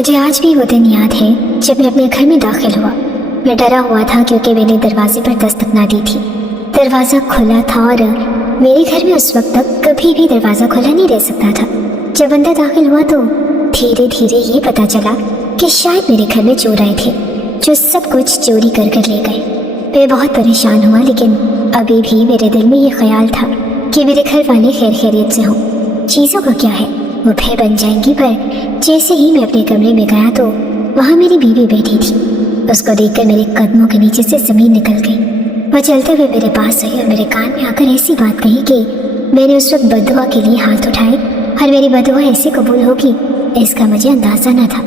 मुझे आज भी वो दिन याद है जब मैं अपने घर में दाखिल हुआ। मैं डरा हुआ था क्योंकि मैंने दरवाजे पर दस्तक ना दी थी। दरवाज़ा खुला था और मेरे घर में उस वक्त तक कभी भी दरवाज़ा खुला नहीं रह सकता था। जब अंदर दाखिल हुआ तो धीरे धीरे ये पता चला कि शायद मेरे घर में चोर आए थे जो सब कुछ चोरी कर कर ले गए। मैं बहुत परेशान हुआ, लेकिन अभी भी मेरे दिल में ये ख्याल था कि मेरे घर वाले खैर खैरियत से हों। चीज़ों का क्या है, वो भय बन जाएंगी। पर जैसे ही मैं अपने कमरे में गया तो वहाँ मेरी बीवी बैठी थी। उसको देखकर मेरे कदमों के नीचे से ज़मीन निकल गई। वह चलते हुए मेरे पास आई और मेरे कान में आकर ऐसी बात कही कि मैंने उस वक्त बददुआ के लिए हाथ उठाए और मेरी बददुआ ऐसी कबूल होगी इसका मुझे अंदाज़ा न था,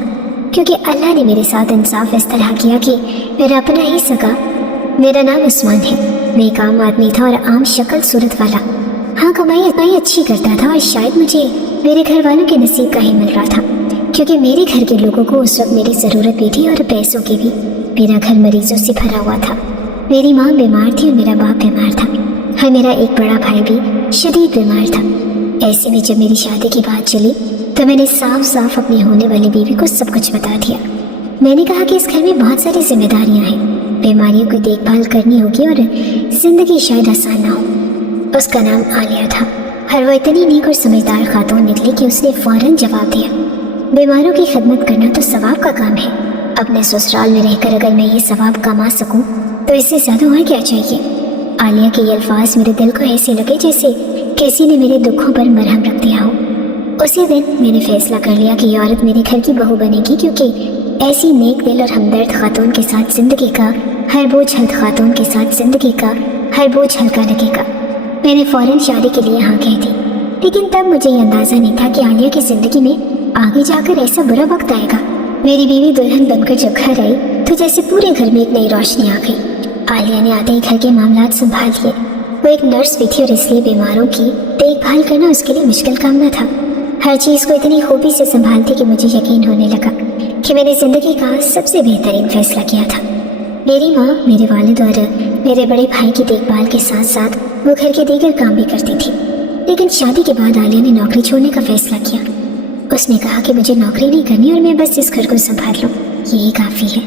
क्योंकि अल्लाह ने मेरे साथ इंसाफ इस तरह किया कि मेरा अपना ही सगा। मेरा नाम उस्मान है। मैं एक आम आदमी था और आम शक्ल सूरत वाला। हाँ, कमाई अच्छी करता था और शायद मुझे मेरे घर वालों के नसीब का ही मिल रहा था, क्योंकि मेरे घर के लोगों को उस वक्त मेरी ज़रूरत भी थी और पैसों की भी। मेरा घर मरीजों से भरा हुआ था। मेरी माँ बीमार थी और मेरा बाप बीमार था। हाँ, मेरा एक बड़ा भाई भी शदीद बीमार था। ऐसे में जब मेरी शादी की बात चली तो मैंने साफ साफ अपनी होने वाली बीवी को सब कुछ बता दिया। मैंने कहा कि इस घर में बहुत सारी जिम्मेदारियाँ हैं, बीमारियों की देखभाल करनी होगी और ज़िंदगी शायद आसान ना हो। उसका नाम आलिया था और वो इतनी नेक और समझदार खातून निकली कि उसने फ़ौरन जवाब दिया, बीमारों की खिदमत करना तो सवाब का काम है। अपने ससुराल में रहकर अगर मैं ये सवाब कमा सकूं तो इससे ज़्यादा और क्या चाहिए। आलिया के ये अल्फाज मेरे दिल को ऐसे लगे जैसे किसी ने मेरे दुखों पर मरहम रख दिया हो। उसी दिन मैंने फैसला कर लिया कि ये औरत मेरे घर की बहू बनेगी, क्योंकि ऐसी नेक दिल और हमदर्द खातून के साथ ज़िंदगी का हर बोझ खातून के साथ ज़िंदगी का हर बोझ हल्का लगेगा। मैंने फ़ौरन शादी के लिए हाँ कह दी, लेकिन तब मुझे ये अंदाज़ा नहीं था कि आलिया की ज़िंदगी में आगे जाकर ऐसा बुरा वक्त आएगा। मेरी बीवी दुल्हन बनकर जब घर आई तो जैसे पूरे घर में एक नई रोशनी आ गई। आलिया ने आते ही घर के मामलात संभाल लिए। वो एक नर्स भी थी और इसलिए बीमारों की देखभाल करना उसके लिए मुश्किल काम न था। हर चीज़ को इतनी खूबी से संभालती कि मुझे यकीन होने लगा कि मैंने ज़िंदगी का सबसे बेहतरीन फैसला किया था। मेरी माँ, मेरे वालिद और मेरे बड़े भाई की देखभाल के साथ साथ वो घर के दीगर काम भी करती थी। लेकिन शादी के बाद आलिया ने नौकरी छोड़ने का फैसला किया। उसने कहा कि मुझे नौकरी नहीं करनी और मैं बस इस घर को संभाल लूँ, यही काफ़ी है।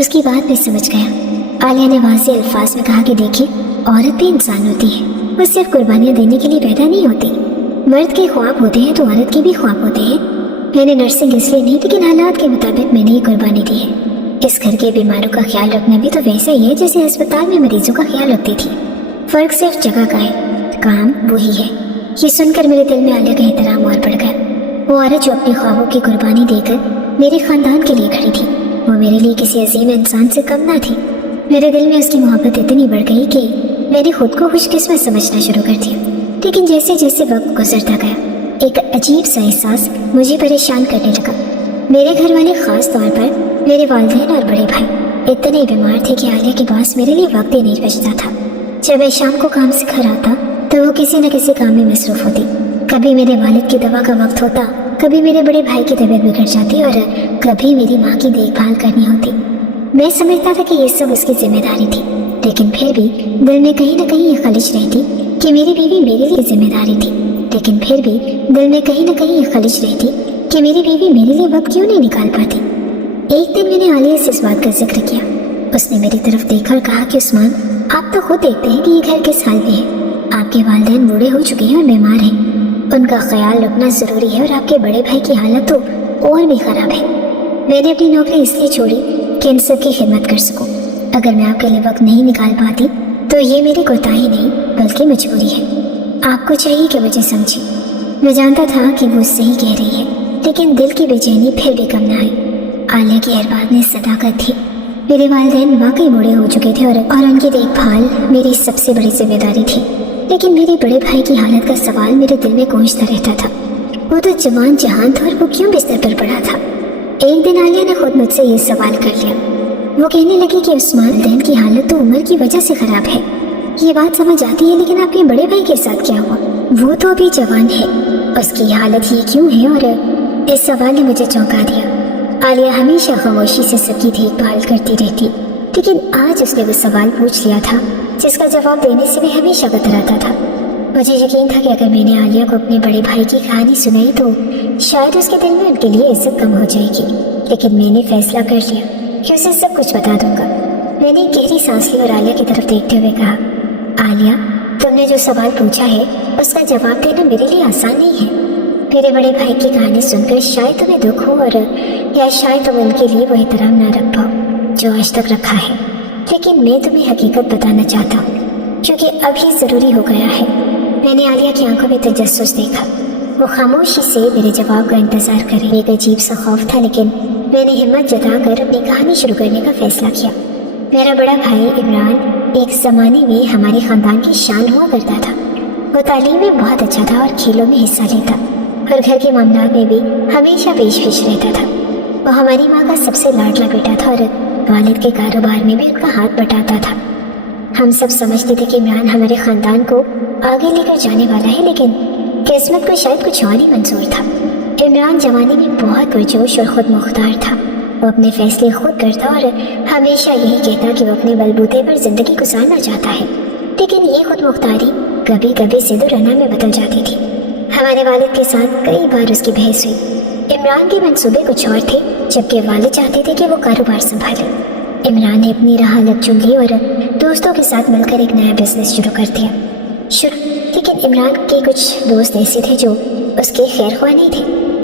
उसकी बात मैं समझ गया। आलिया ने वाज़ेह अल्फाज में कहा कि देखिए, औरत भी इंसान होती है, वो सिर्फ कुर्बानियाँ देने के लिए पैदा नहीं होती। मर्द के ख्वाब होते हैं तो औरत के भी ख्वाब होते हैं। मैंने नर्सिंग इसलिए नहीं, लेकिन हालात के मुताबिक मैंने ये कुर्बानी दी है। इस घर के बीमारों का ख्याल रखना भी तो वैसा ही है जैसे अस्पताल में मरीजों का ख्याल रखती थी। फ़र्क सिर्फ जगह का है, काम वही है। ये सुनकर मेरे दिल में आलिया का एहतराम और बढ़ गया। वो औरत जो अपने ख्वाबों की कुर्बानी देकर मेरे ख़ानदान के लिए खड़ी थी, वो मेरे लिए किसी अजीम इंसान से कम ना थी। मेरे दिल में उसकी मोहब्बत इतनी बढ़ गई कि मैंने खुद को खुशकिस्मत समझना शुरू कर दिया। लेकिन जैसे जैसे वक्त गुजरता गया, एक अजीब सा एहसास मुझे परेशान करने लगा। मेरे घर वाले ख़ास तौर पर मेरे वालिदैन और बड़े भाई इतने बीमार थे कि आलिया के पास मेरे लिए वक्त ही नहीं बचता था। जब मैं शाम को काम से घर आता तो वो किसी न किसी काम में मसरूफ़ होती। कभी मेरे वालिद की दवा का वक्त होता, कभी मेरे बड़े भाई की तबीयत बिगड़ जाती और कभी मेरी माँ की देखभाल करनी होती। मैं समझता था कि ये सब उसकी जिम्मेदारी थी, लेकिन फिर भी दिल में कहीं न कहीं ये खलिश रहती कि मेरी बीवी मेरे लिए जिम्मेदारी थी। लेकिन फिर भी दिल में कहीं न कहीं ये खलिश रहती कि मेरी बीवी मेरे लिए वक्त क्यों नहीं निकाल पाती। एक दिन मैंने आलिया से इस बात का जिक्र किया। उसने मेरी तरफ देखा और कहा कि उस्मान, आप तो खुद देखते हैं कि ये घर किस हाल में है। आपके वालिदैन बूढ़े हो चुके हैं और बीमार हैं, उनका ख्याल रखना ज़रूरी है और आपके बड़े भाई की हालत तो और भी ख़राब है। मैंने अपनी नौकरी इसलिए छोड़ी कि इन सब की खिदमत कर सकूं। अगर मैं आपके लिए वक्त नहीं निकाल पाती तो ये मेरी कोताही नहीं बल्कि मजबूरी है। आपको चाहिए कि मुझे समझे। मैं जानता था कि वो सही कह रही है, लेकिन दिल की बेचैनी फिर भी कम ना आई। आलिया की हर बात में सदाकत थी। मेरे वालिदैन वाकई बूढ़े हो चुके थे और उनकी देखभाल मेरी सबसे बड़ी जिम्मेदारी थी। लेकिन मेरे बड़े भाई की हालत का सवाल मेरे दिल में गूंजता रहता था। वो तो जवान जहान था और वो क्यों बिस्तर पर पड़ा था। एक दिन आलिया ने खुद मुझसे ये सवाल कर लिया। वो कहने लगी कि उस्मान दैन की हालत तो उम्र की वजह से ख़राब है। ये बात समझ आती है, लेकिन आपके बड़े भाई के साथ क्या हुआ? वो तो अभी जवान है, उसकी हालत ये क्यों है? और इस सवाल ने मुझे चौंका दिया। आलिया हमेशा खामोशी से सबकी देखभाल करती रहती, लेकिन आज उसने वो सवाल पूछ लिया था जिसका जवाब देने से मैं हमेशा कतराता था। मुझे यकीन था कि अगर मैंने आलिया को अपने बड़े भाई की कहानी सुनाई तो शायद उसके दिल में उनके लिए इज्जत कम हो जाएगी, लेकिन मैंने फैसला कर लिया कि उसे सब कुछ बता दूंगा। मैंने एक गहरी सांस ली और आलिया की तरफ देखते हुए कहा, आलिया, तुमने जो सवाल पूछा है उसका जवाब देना मेरे लिए आसान नहीं है। मेरे बड़े भाई की कहानी सुनकर शायद तुम्हें दुख हो और या शायद तुम उनके लिए वो एहतराम ना रख पाओ जो आज तक रखा है, लेकिन मैं तुम्हें हकीकत बताना चाहता हूँ क्योंकि अब ये ज़रूरी हो गया है। मैंने आलिया की आंखों में तजस्सुस देखा। वो खामोशी से मेरे जवाब का इंतजार कर रही। एक अजीब सा खौफ था, लेकिन मैंने हिम्मत जताकर अपनी कहानी शुरू करने का फैसला किया। मेरा बड़ा भाई इमरान एक ज़माने में हमारे ख़ानदान की शान हुआ करता था। वो तालीम में बहुत अच्छा था और खेलों में हिस्सा लेता और घर के मामलों में भी हमेशा पेश रहता था। वो हमारी माँ का सबसे लाडला बेटा था और वालिद के कारोबार में भी उनका हाथ बटाता था। हम सब समझते थे कि इमरान हमारे ख़ानदान को आगे लेकर जाने वाला है, लेकिन किस्मत को शायद कुछ और ही मंजूर था। इमरान जवानी में बहुत पुरजोश और ख़ुद मुख्तार था। वो अपने फैसले खुद करता और हमेशा यही कहता कि वो अपने बलबूते पर ज़िंदगी गुजारना चाहता है, लेकिन ये खुद मुख्तारी कभी कभी ज़िद और रना में बदल जाती थी। हमारे वालिद के साथ कई बार उसकी बहस हुई। इमरान के मंसूबे कुछ और थे, जबकि वालिद चाहते थे कि वो कारोबार संभाले। इमरान ने अपनी राह अलग चुन ली और दोस्तों के साथ मिलकर एक नया बिजनेस शुरू कर दिया। लेकिन इमरान के कुछ दोस्त ऐसे थे जो उसके खैरख्वाह नहीं थे।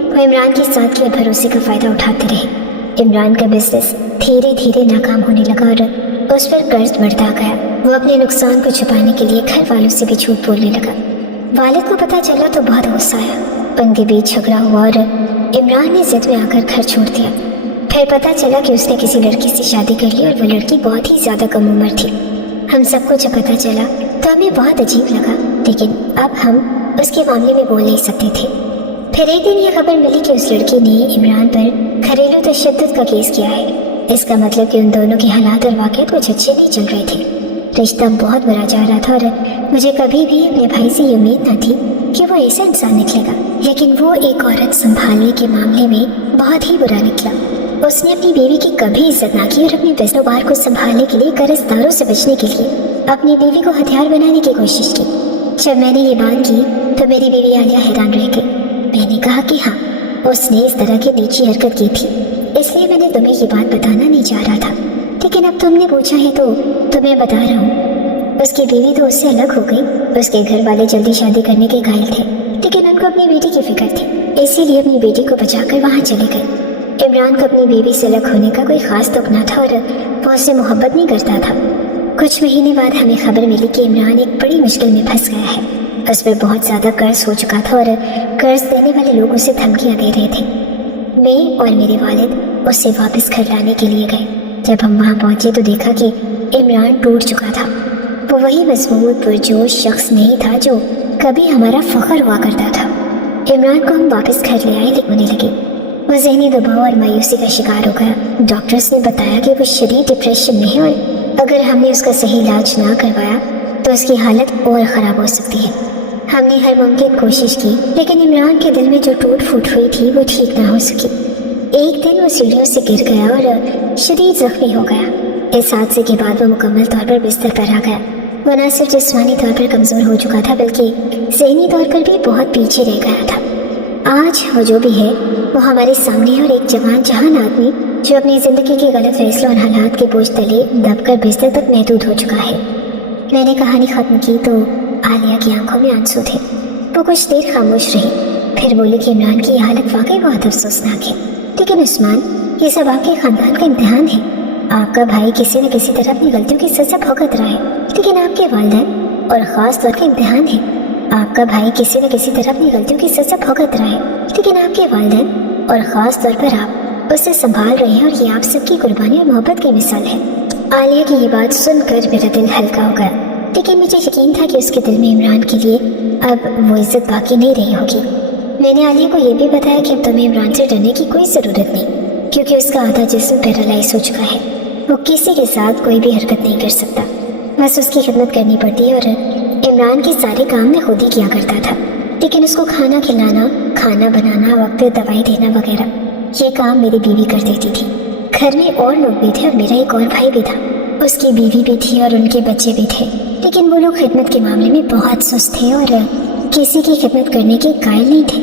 वो इमरान के साथ के भरोसे का फ़ायदा उठाते रहे। इमरान का बिजनेस धीरे धीरे नाकाम होने लगा और उस पर कर्ज बढ़ता गया। वो अपने नुकसान को छुपाने के लिए घर वालों से भी झूठ बोलने लगा। वालिद को पता चला तो बहुत गुस्सा आया। उनके बीच झगड़ा हुआ और इमरान ने जिद में आकर घर छोड़ दिया। फिर पता चला कि उसने किसी लड़की से शादी कर ली और वो लड़की बहुत ही ज़्यादा कम उम्र थी। हम सबको जब पता चला तो हमें बहुत अजीब लगा, लेकिन अब हम उसके मामले में बोल नहीं सकते थे। फिर एक दिन ये खबर मिली कि उस लड़की ने इमरान पर घरेलू तशद्दुद का केस किया है। इसका मतलब कि उन दोनों के हालात और वाक़यात कुछ अच्छे नहीं चल रहे थे। रिश्ता बहुत बुरा जा रहा था और मुझे कभी भी अपने भाई से ये उम्मीद न थी कि वो ऐसा इंसान निकलेगा, लेकिन वो एक औरत संभालने के मामले में बहुत ही बुरा निकला। उसने अपनी बीवी की कभी इज्जत ना की और अपने कारोबार को संभालने के लिए कर्जदारों से बचने के लिए अपनी बीवी को हथियार बनाने की कोशिश की। जब मैंने ये बात की तो मेरी बीवी आलिया हैरान रह गई। मैंने कहा कि हाँ, उसने इस तरह की नीची हरकत की थी, इसलिए मैंने तुम्हें ये बात बताना नहीं चाह रहा था, लेकिन अब तुमने पूछा है तो तुम्हें बता रहा हूँ। उसकी बीवी तो उससे अलग हो गई। उसके घर वाले जल्दी शादी करने के घायल थे, लेकिन उनको अपनी बेटी की फिक्र थी, इसीलिए अपनी बेटी को बचाकर वहाँ चले गए। इमरान को अपनी बीवी से अलग होने का कोई ख़ास दुख न था और वो उससे मोहब्बत नहीं करता था। कुछ महीने बाद हमें खबर मिली कि इमरान एक बड़ी मुश्किल में फंस गया है। उस पर बहुत ज़्यादा कर्ज हो चुका था और कर्ज देने वाले लोग उसे धमकियाँ दे रहे थे। मैं और मेरे वालिद उसे वापस घर लाने के लिए गए। जब हम वहाँ पहुँचे तो देखा कि इमरान टूट चुका था। वो वही मजबूत पुरजोश शख्स नहीं था जो कभी हमारा फ़ख्र हुआ करता था। इमरान को हम वापस घर ले आए, लेकिन होने लगे। वो ज़हनी दबाव और मायूसी का शिकार हो गया। डॉक्टर्स ने बताया कि वो शदीद डिप्रेशन में है और अगर हमने उसका सही इलाज ना करवाया तो उसकी हालत और ख़राब हो सकती है। हमने हर मुमकिन कोशिश की, लेकिन इमरान के दिल में जो टूट फूट हुई थी वो ठीक ना हो सकी। एक दिन वो सीढ़ियों से गिर गया और शदीद ज़ख्मी हो गया। इस हादसे के बाद वो मुकम्मल तौर पर बिस्तर पर आ गया। वो न सिर्फ जिस्मानी तौर पर कमज़ोर हो चुका था, बल्कि ज़हनी तौर पर भी बहुत पीछे रह गया था। आज वो जो भी है वो हमारे सामने है और एक जवान जहान आदमी जो अपनी ज़िंदगी के गलत फैसलों और हालात के बोझ तले दबकर बिस्तर तक महदूद हो चुका है। मैंने कहानी ख़त्म की तो आलिया की आंखों में आंसू थे। वो कुछ देर खामोश रही, फिर बोली कि इमरान की हालत वाकई बहुत अफसोसनाक है, लेकिन उस्मान, ये सब आपके ख़ानदान का इम्तिहान है। आपका भाई किसी न किसी तरह अपनी गलतियों की सज़ा भुगत रहा है, लेकिन आपके वालिदैन और ख़ास तौर का इम्तिहान है। आपका भाई किसी न किसी तरह अपनी गलतियों की सज़ा भुगत रहा है, लेकिन आपके वालिदैन और ख़ास तौर पर आप उसे संभाल रहे हैं और ये आप सबकी कुर्बानी और मोहब्बत की मिसाल है। आलिया की ये बात सुनकर मेरा दिल हल्का हो गया, लेकिन मुझे यकीन था कि उसके दिल में इमरान के लिए अब वो इज्जत बाकी नहीं रही होगी। मैंने आलिया को यह भी बताया कि अब तुम्हें इमरान से डरने की कोई ज़रूरत नहीं, क्योंकि उसका आधा जिस्म पैरालाइज हो चुका है। वो किसी के साथ कोई भी हरकत नहीं कर सकता, बस उसकी खिदमत करनी पड़ती है। और इमरान के सारे काम मैं खुद ही किया करता था, लेकिन उसको खाना खिलाना, खाना बनाना, वक्त पे दवाई देना वगैरह ये काम मेरी बीवी कर देती थी। घर में और लोग भी थे और मेरा एक और भाई भी था। उसकी बीवी भी थी और उनके बच्चे भी थे, लेकिन वो लोग खिदमत के मामले में बहुत सुस्त थे और किसी की खिदमत करने के कायल नहीं थे।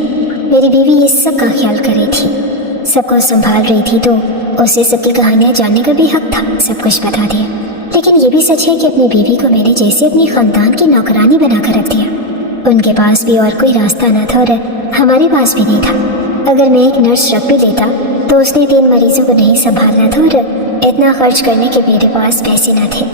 मेरी बीवी ये सब का ख्याल कर रही थी, सबको संभाल रही थी, तो उसे सबकी कहानियाँ जानने का भी हक था। सब कुछ बता दिया, लेकिन ये भी सच है कि अपनी बीवी को मेरे जैसे अपनी खानदान की नौकरानी बनाकर रख दिया। उनके पास भी और कोई रास्ता न था और हमारे पास भी नहीं था। अगर मैं एक नर्स रख भी लेता तो उसने 3 मरीजों को नहीं संभालना था और इतना खर्च करने के मेरे पास पैसे न थे।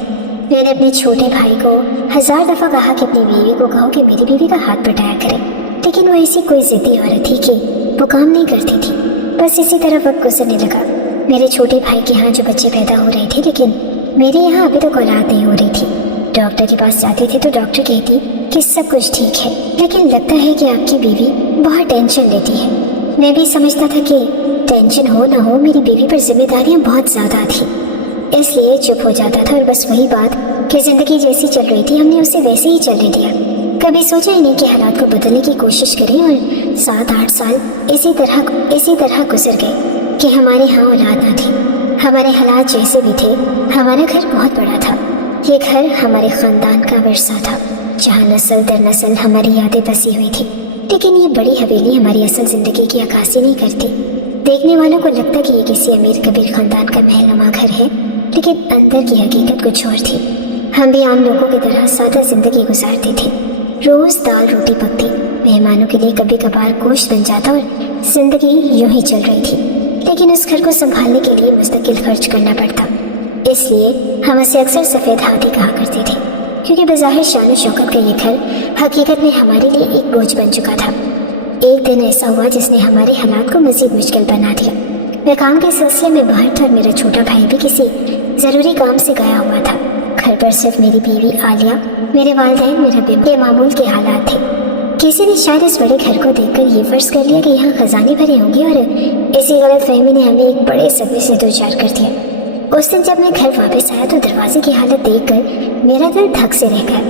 मैंने अपने छोटे भाई को 1000 दफ़ा कहा कि अपनी बीवी को कहो कि मेरी बीवी का हाथ बटाया करे, लेकिन वो ऐसी कोई ज़िद्दी औरत थी कि वो काम नहीं करती थी। बस इसी तरह वक्त गुजरने लगा। मेरे छोटे भाई के यहाँ जो बच्चे पैदा हो रहे थे, लेकिन मेरे यहाँ अभी तक औलाद नहीं हो रही थी। डॉक्टर के पास जाते थे तो डॉक्टर कहती कि सब कुछ ठीक है, लेकिन लगता है कि आपकी बीवी बहुत टेंशन लेती है। मैं भी समझता था कि टेंशन हो ना हो, मेरी बीवी पर जिम्मेदारियाँ बहुत ज़्यादा थी, इसलिए चुप हो जाता था और बस वही बात कि ज़िंदगी जैसी चल रही थी हमने उसे वैसे ही चलने दिया। कभी सोचा ही नहीं कि हालात को बदलने की कोशिश करें और 7-8 साल इसी तरह गुजर गए कि हमारे यहाँ औलाद न थी। हमारे हालात जैसे भी थे, हमारा घर बहुत बड़ा था। ये घर हमारे ख़ानदान का विरसा था, जहाँ नस्ल दर नस्ल हमारी यादें बसी हुई थी। लेकिन ये बड़ी हवेली हमारी असल ज़िंदगी की अक्कासी नहीं करती। देखने वालों को लगता कि ये किसी अमीर कबीर ख़ानदान का महलनुमा घर है, लेकिन अंदर की हकीकत कुछ और थी। हम भी आम लोगों की तरह सादा ज़िंदगी गुजारते थे। रोज़ दाल रोटी पकती, मेहमानों के लिए कभी कभार गोश्त बन जाता और ज़िंदगी यूं ही चल रही थी। लेकिन उस घर को संभालने के लिए मुस्तकिल खर्च करना पड़ता, इसलिए हम उसे अक्सर सफ़ेद हाथी कहा करते थे, क्योंकि बज़ाहिर शान शौकत का ये घर हकीकत में हमारे लिए एक बोझ बन चुका था। एक दिन ऐसा हुआ जिसने हमारे हालात को मज़ीद मुश्किल बना दिया। मैं काम के सिलसिले में बाहर था और मेरा छोटा भाई भी किसी ज़रूरी काम से गया हुआ था। घर पर सिर्फ मेरी बीवी आलिया, मेरे वालिदैन, मेरा बेटे मामूल के हालात थे। किसी ने शायद इस बड़े घर को देखकर ये फर्ज कर लिया कि यहाँ खजाने भरे होंगे और इसी गलत फहमी ने हमें एक बड़े सदमे से दो चार कर दिया। उस दिन जब मैं घर वापस आया तो दरवाजे की हालत देखकर मेरा दिल धक से रह गया।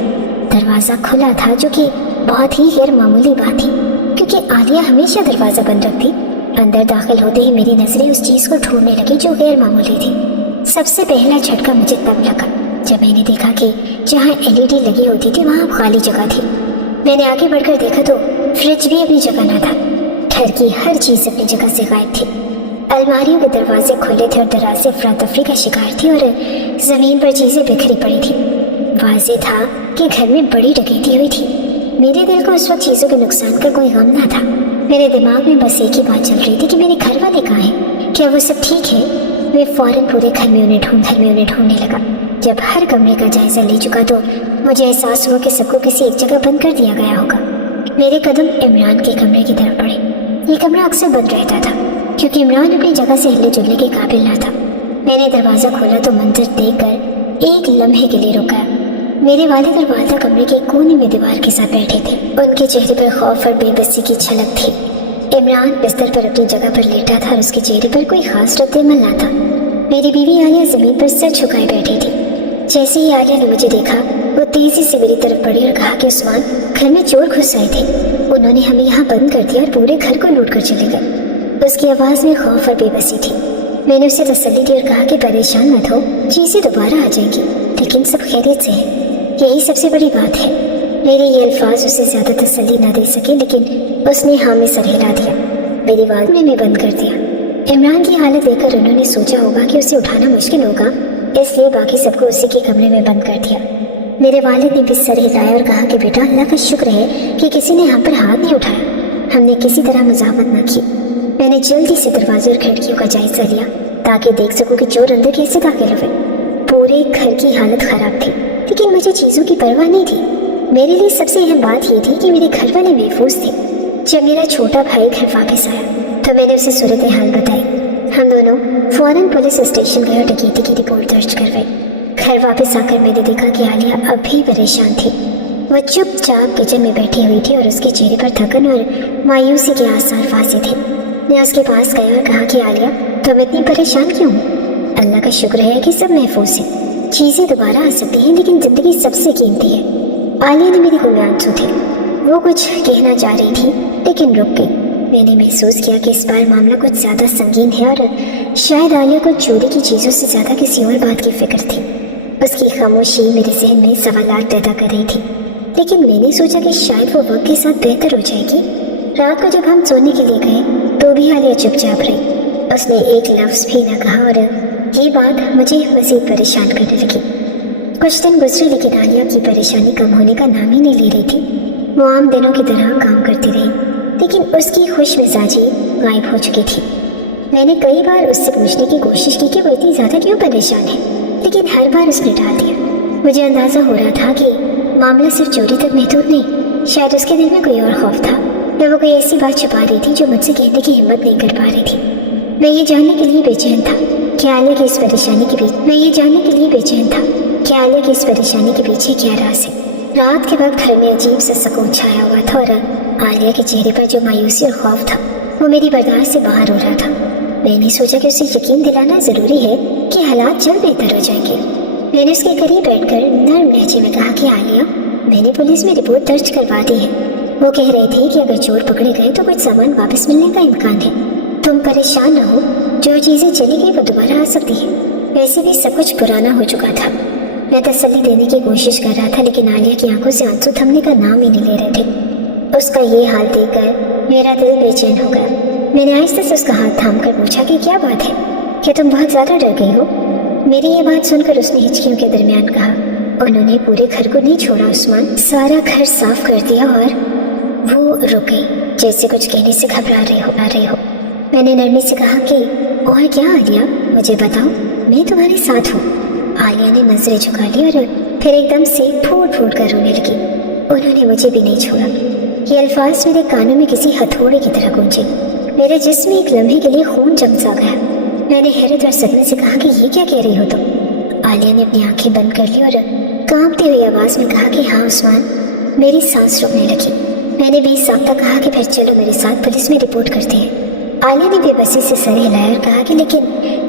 दरवाज़ा खुला था, जो कि बहुत ही गैर मामूली बात थी, क्योंकि आलिया हमेशा दरवाज़ा बंद रखती। अंदर दाखिल होते ही मेरी नज़रें उस चीज़ को ढूंढने लगी जो गैर मामूली थी। सबसे पहला झटका मुझे तब लगा जब मैंने देखा कि जहाँ LED लगी होती थी वहाँ खाली जगह थी। मैंने आगे बढ़कर देखा तो फ्रिज भी अपनी जगह न था। घर की हर चीज़ अपनी जगह से गायब थी। अलमारियों के दरवाजे खुले थे और दराज़ें अफरा तफरी का शिकार थी और ज़मीन पर चीज़ें बिखरी पड़ी थी। वाज़ेह था कि घर में बड़ी डकैती हुई थी। मेरे दिल को उस वक्त चीज़ों के नुकसान का कोई गम न था। मेरे दिमाग में बस एक ही बात चल रही थी कि मेरे घर वाले कहाँ हैं, क्या वो सब ठीक है। मैं फ़ौरन पूरे घर में उन्हें ढूंढने लगा। जब हर कमरे का जायज़ा ले चुका तो मुझे एहसास हुआ कि सबको किसी एक जगह बंद कर दिया गया होगा। मेरे कदम इमरान के कमरे की तरफ बढ़े। ये कमरा अक्सर बंद रहता था, क्योंकि इमरान अपनी जगह से हिले जुलने के काबिल न था। मैंने दरवाज़ा खोला तो मंजर देखकर एक लम्हे के लिए रुका। मेरे वालिद और वालिदा कमरे के कोने में दीवार के साथ बैठे थे। उनके चेहरे पर खौफ और बेबसी की झलक थी। इमरान बिस्तर पर अपनी जगह पर लेटा था और उसके चेहरे पर कोई खास रद्द-ए-अमल न था। मेरी बीवी आलिया ज़मीन पर सर झुकाए बैठी थी। जैसे ही आलिया ने मुझे देखा, वो तेज़ी से मेरी तरफ बढ़ी और कहा कि उस्मान, घर में चोर घुस आए थे, उन्होंने हमें यहाँ बंद कर दिया और पूरे घर को लूट कर चले गए। उसकी आवाज़ में खौफ और बेबसी थी। मैंने उसे तसल्ली दी और कहा कि परेशान मत हो, चीज़ें दोबारा आ जाएंगी, लेकिन सब खैरियत से है, यही सबसे बड़ी बात है। मेरे ये अल्फाज उसे ज़्यादा तसल्ली न दे सके, लेकिन उसने हाँ में सर हिला दिया। मेरी बात ने बंद कर दिया। इमरान की हालत देखकर उन्होंने सोचा होगा कि उसे उठाना मुश्किल होगा, इसलिए बाकी सबको उसी के कमरे में बंद कर दिया। मेरे वालिद ने भी सर हिलाया और कहा कि बेटा, अल्लाह का शुक्र है कि किसी ने हम पर हाथ नहीं उठाया, हमने किसी तरह मजामत न की। मैंने जल्दी से दरवाजे और खिड़कियों का जायजा लिया ताकि देख सकूं कि चोर अंदर कैसे दाखिल हुए। पूरे घर की हालत खराब थी, लेकिन मुझे चीज़ों की परवाह नहीं थी। मेरे लिए सबसे अहम बात ये थी कि मेरे घर वाले महफूज थे। जब मेरा छोटा भाई घर वापस आया तो मैंने उसे सूरत हाल बताई। हम दोनों फ़ौरन पुलिस स्टेशन गए और डकैती की रिपोर्ट दर्ज करवाई। घर वापस आकर मैंने देखा कि आलिया अब भी परेशान थी। वह चुपचाप किचन में बैठी हुई थी और उसके चेहरे पर थकन और मायूसी के आसार वाज़ेह थे। मैं उसके पास गया और कहा कि आलिया, तुम इतनी परेशान क्यों हो? अल्लाह का शुक्र है कि सब महफूज है। चीज़ें दोबारा आ सकती हैं, लेकिन ज़िंदगी सबसे कीमती है। आलिया ने मेरी गुमरान सुनी। वो कुछ कहना चाह रही थी, लेकिन रुक गई। मैंने महसूस किया कि इस बार मामला कुछ ज़्यादा संगीन है और शायद आलिया को चोरी की चीज़ों से ज़्यादा किसी और बात की फिक्र थी। उसकी खामोशी मेरे जहन में सवालात पैदा कर रही थी, लेकिन मैंने सोचा कि शायद वो वक्त के साथ बेहतर हो जाएगी। रात को जब हम सोने के लिए गए तो भी आलिया चुपचाप रही। उसने एक लफ्ज़ भी न कहा और ये बात मुझे मज़ीद परेशान करने लगी। कुछ दिन गुजरे लेकिन आलिया की परेशानी कम होने का नाम ही नहीं ले रही थी। वो आम दिनों की तरह काम करती रही, लेकिन उसकी खुश मिजाजी गायब हो चुकी थी। मैंने कई बार उससे पूछने की कोशिश की कि वो इतनी ज़्यादा क्यों परेशान है, लेकिन हर बार उसने टाल दिया। मुझे अंदाज़ा हो रहा था कि मामला सिर्फ चोरी तक महदूद नहीं, शायद उसके दिल में कोई और खौफ था या वो कोई ऐसी बात छुपा रही थी जो मुझसे कहने की हिम्मत नहीं कर पा रही थी। मैं ये जानने के लिए बेचैन था कि आलिया की इस परेशानी के पीछे क्या राज है। रात के वक्त घर में अजीब सा सुकून छाया हुआ था और आलिया के चेहरे पर जो मायूसी और खौफ था वो मेरी बर्दाश्त से बाहर हो रहा था। मैंने सोचा कि उसे यकीन दिलाना ज़रूरी है कि हालात जल्द बेहतर हो जाएंगे। मैंने उसके करीब बैठकर नर्म लहजे में कहा कि आलिया, मैंने पुलिस में रिपोर्ट दर्ज करवा दी है। वो कह रहे थे कि अगर चोर पकड़े गए तो कुछ सामान वापस मिलने का इम्कान है। तुम परेशान न हो, जो चीज़ें चली गई वो दोबारा आ सकती है। वैसे भी सब कुछ पुराना हो चुका था। मैं तसल्ली देने की कोशिश कर रहा था, लेकिन आलिया की आंखों से आंसू थमने का नाम ही नहीं ले रहे थे। उसका ये हाल देखकर मेरा दिल बेचैन हो गया। मैंने आहिस्ते से उसका हाथ थाम कर पूछा कि क्या बात है, क्या तुम बहुत ज़्यादा डर गई हो? मेरी ये बात सुनकर उसने हिचकियों के दरमियान कहा, उन्होंने पूरे घर को नहीं छोड़ा उस्मान, सारा घर साफ कर दिया। और वो रुक गई, जैसे कुछ कहने से घबरा रही हो। मैंने नरमी से कहा कि और क्या आलिया, मुझे बताओ, मैं तुम्हारे साथ हूँ। आलिया ने नजरें झुका ली और फिर एकदम से फूट फूट कर रोने लगी। उन्होंने मुझे भी नहीं छोड़ा। ये अल्फाज मेरे कानों में किसी हथौड़े की तरह गूंजे। मेरे जिस्म में एक लम्हे के लिए खून जम सा गया। मैंने हैरत और सदमे से कहा कि ये क्या कह रही हो तुम? आलिया ने अपनी आंखें बंद कर ली और कांपती हुई आवाज़ में कहा कि हाँ उस्मान। मेरी सांस रुकने लगी। मैंने बेसाख्ता कहा कि फिर चलो मेरे साथ पुलिस में रिपोर्ट करते हैं। आलिया ने बेबसी से सर हिलाया और कहा कि लेकिन